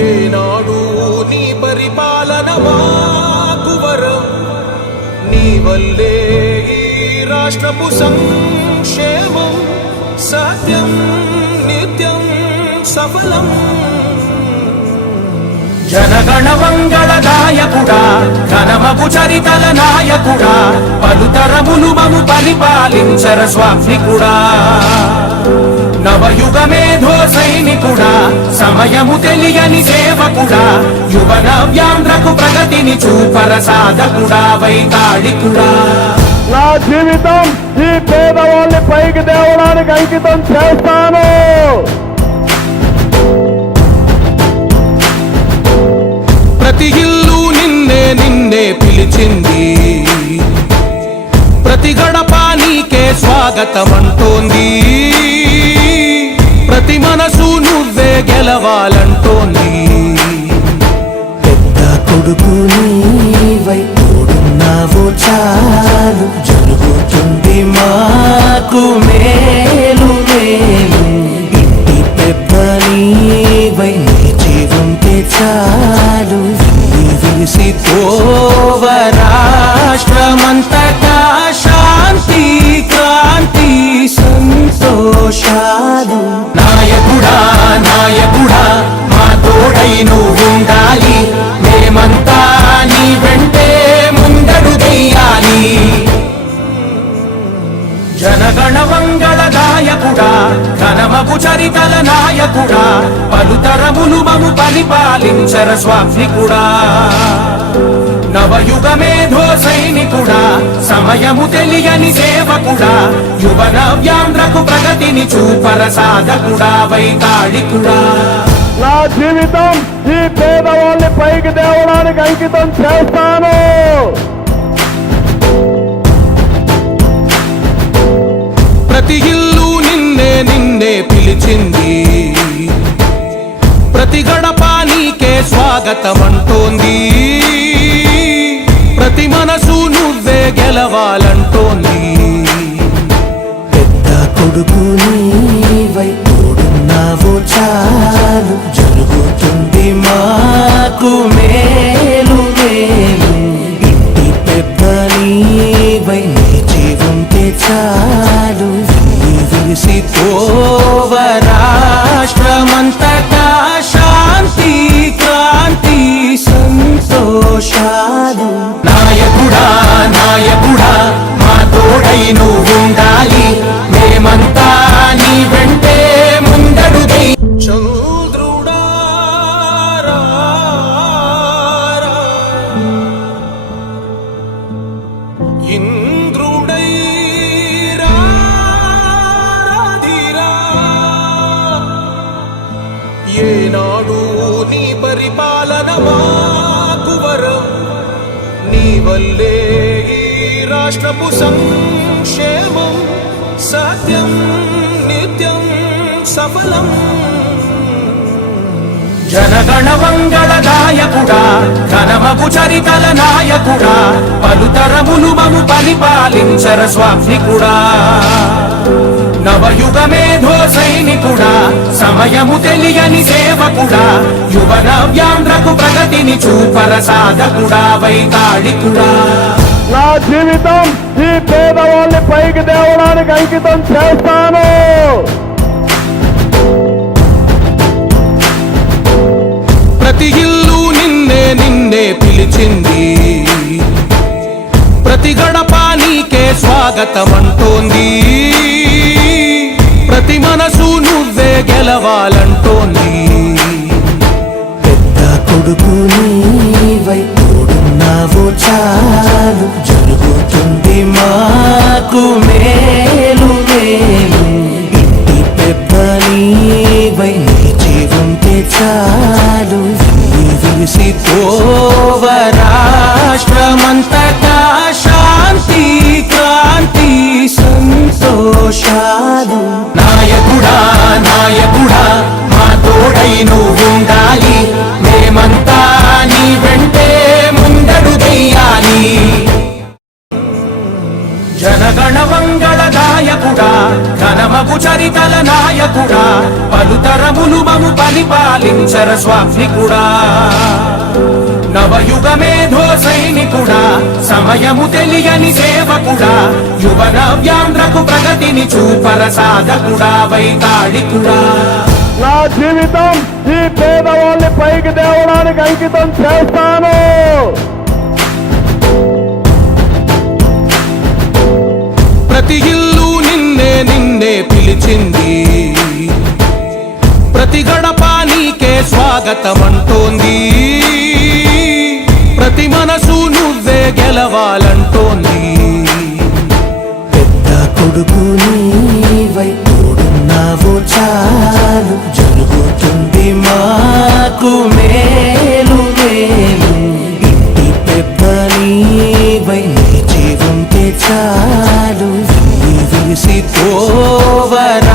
ఏనాడు నీ పరిపాలన మాకు వరం, నీ వల్లే ఈ రాష్ట్రపు సంక్షేమం సత్యం నిత్యం సఫలం. జనగణ మంగళ నాయకుడా, ఘనమగు చరితల నాయకుడా, పలుతరములు మము పరిపాలించర స్వామికుడా. నవయుగ మేధో సైనికుడా, సమయము తెలియని సేవకుడా, యువ నవ్యాంధ్రకు ప్రగతిని చూపర సాధకుడా, వైతాళికుడా. నా జీవితం ఈ పేదవాళ్ళని పైకి తేవడానికి అంకితం చేస్తాను. ప్రతి ఇల్లు నిన్నే నిన్నే పిలిచింది, ప్రతి గడప నీకే స్వాగతమంటోంది, ప్రతి మనసు నువ్వే గెలవాలంటోంది. పెద్ద కొడుకు నీవై తోడున్నావు చాలు, జరుగుతుంది మాకు మేలు మేలు. ఇంటి పెద్ద నీవై నీ జీవంతే చాలు, విరిసి పోవ రాష్ట్రమంతటా శాంతి క్రాంతి సంతోషాలు. నాయకుడా నాయకుడా, మా తోడై నువ్వుండాలి, మేమంతా నీ వెంటే ముందడుగెయ్యాలి. జనగణ మంగళ నాయకుడా, ఘనమగు చరితల నాయకుడా, పలుతరములు మము పరిపాలించర స్వామికుడా. నవయుగ మేధో సైనికుడా, సమయము తెలియని సేవకుడా, యువ నవ్యాంధ్రకు ప్రగతిని చూపర సాధకుడా, వైతాళికుడా. నా జీవితం ఈ పేదవాళ్ళని పైకి తేవడానికి అంకితం చేస్తాను. ప్రతి ఇల్లు నిన్నే నిన్నే పిలిచింది, ప్రతి గడప నీకే స్వాగతమంటోంది, ప్రతి మనసు నువ్వే గెలవాలంటోంది. పెద్ద కొడుకు నీవై తోడున్నావు చాలు, జరుగుతుంది మాకు మేలు మేలు. ఇంటి పెద్ద నీవై నీ జీవంతే చాలు, విరిసి పోవ రాష్ట్రమంతటా శాంతి క్రాంతి సంతోషాలు. 'రాష్ట్రపు సంక్షేమం సత్యం నిత్యం సఫలం. జనగణ మంగళ నాయకుడా, ఘనమగు చరితల నాయకుడా, పలుతరములు మము పరిపాలించర స్వామికుడా. నవయుగ మేధో సైనికుడా, సమయము తెలియని సేవకుడా, యువ నవ్యాంధ్రకు ప్రగతిని చూపర సాధకుడా, వైతాళికుడా. నా జీవితం ఈ పేదవాళ్ళని పైకి తేవడానికి అంకితం చేస్తాను. ప్రతి ఇల్లు నిన్నే నిన్నే పిలిచింది, ప్రతి గడప నీకే స్వాగతమంటోంది, ప్రతి మనసు నువ్వే గెలవాలంటోంది. పెద్ద కొడుకు నీవై తోడున్నావు చాలు, జరుగుతుంది మాకు మేలు మేలు. ఇంటి పెద్ద నీవై నీ జీవంతే చాలు, విరిసి పోవ రాష్ట్రమంతటా శాంతి క్రాంతి సంతోషాలు. నాయకుడా నాయకుడా, మా తోడై నువ్వు నాయకుడా పలుతరములు మము పరిపాలించర స్వామికుడా నవయుగ మేధో సైనికుడా సమయము తెలియని సేవకుడా యువ నవ్యాంధ్రకు ప్రగతిని చూపర సాధకుడా వైతాళికుడా నా జీవితం ఈ పేదవాళ్ళని పైకి తేవడానికి అంకితం చేస్తాను. ప్రతి ఇల్లు నిన్నే నిన్నే పిలిచింది, ప్రతి గడప నీకే స్వాగతమంటోంది, ప్రతి మనసు నువ్వే గెలవాలంటోంది. పెద్ద కొడుకు నీవై తోడున్నావు చాలు, జరుగుతుంది మాకు మేలు మేలు. ఇంటి పెద్ద నీవై నిలిచి ఉంటే చాలు, విరిసి పోవర